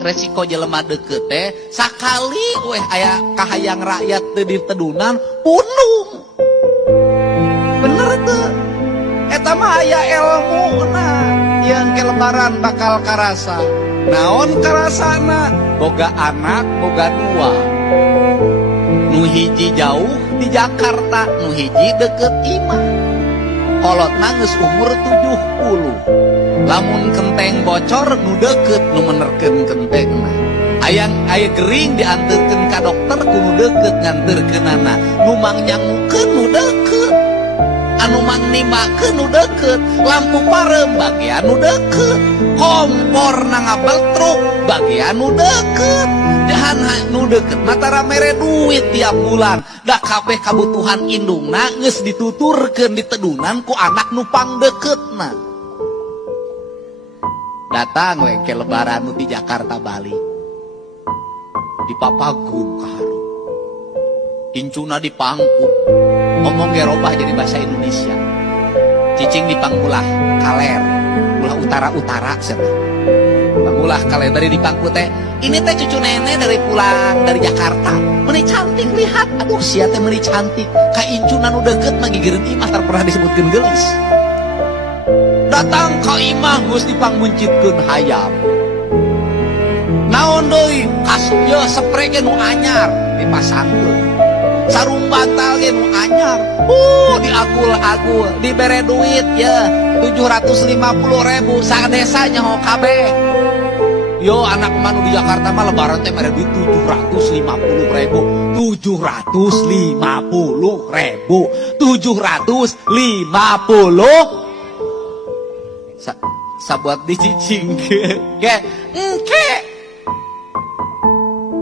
resiko jelema deket teh sakali weh aya kahayang rakyat teu ditedunan punung. Bener tuh. Eta mah aya elmuna yang kelebaran bakal karasa. Naon karasana? Boga anak, boga dua. Nu hiji jauh di Jakarta, nu hiji deket imah. Kolotna geus umur 70. Lamun kenteng bocor nu deket nu menerkeun kentengna. Aya gering dianterkeun ka dokter kudu deket nganterkeunana. Nu mang nyangukeun nu deket. Anu mang nimakeun nu deket. Lampu parem bagian nu deket. Kompor ngabeltruk bagian nu deket. Jahan nu deket matara mere duit tiap bulan. Da kabeh kabutuhan indungna geus dituturkeun ditedunan ku anak nu pangdeketna. Datang we ke lebaran nu di Jakarta Bali. Dipapagun ka haru. Incuna dipangku. Ngomong ge robah jadi bahasa Indonesia. Cicing dipangkulah kaler. Ulah utara-utara cenah. Pangulah kaler dari dipangku teh. Ini teh cucu nenek dari pulang dari Jakarta. Meuni cantik lihat. Aduh sia teh meuni cantik. Ka incuna nu deukeut mah gigireun imah tar pernah disebutkeun geulis. Datang ka imah geus dipangmuncitkeun hayam. Naon deui? Kasupnya spray ge nu anyar dipasangkeun. Sarung bantal ge nu anyar. Diagul-agul, dibere duit ya 750.000 sadesa nyaho kabeh. Yo anak manu di Jakarta mah lebaran teh mere duit 750.000. 750.000. Sabuat dicicing ge engke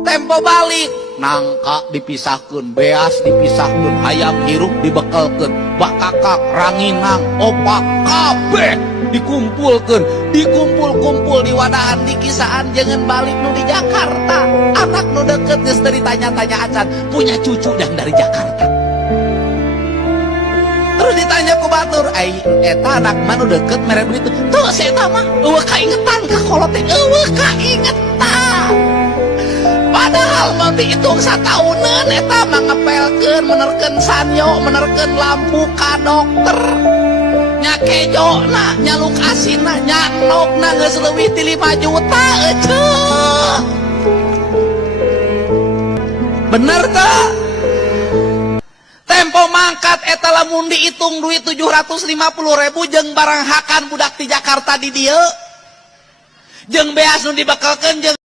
tempo balik nangka dipisahkeun beas dipisahkeun hayam hirup dibekelkeun bakakak ranginang opak kabeh dikumpulkeun dikumpul-kumpul di wadahan di kisaan jangan balik nu di Jakarta anak nu deket geus ditanya-tanya acan punya cucu yang dari Jakarta. Terus ditanya ku batur, ai eta anak mah nu deket mere duit tuh si eta mah eueuh kaingetan ka kolot teh eueuh kaingetan. Padahal mah dihitung satauneun eta mah ngepelkeun menerkeun sanyo menerkeun lampu ka dokter. Nya kejona nya lukasina nya nokna geus leuwih ti 5 juta eueuh. Bener teh? Tempo mangkat eta lamun dihitung duit 750.000 jeung barang hakan budak di Jakarta di dieu jeung beas nu dibekelkeun jeung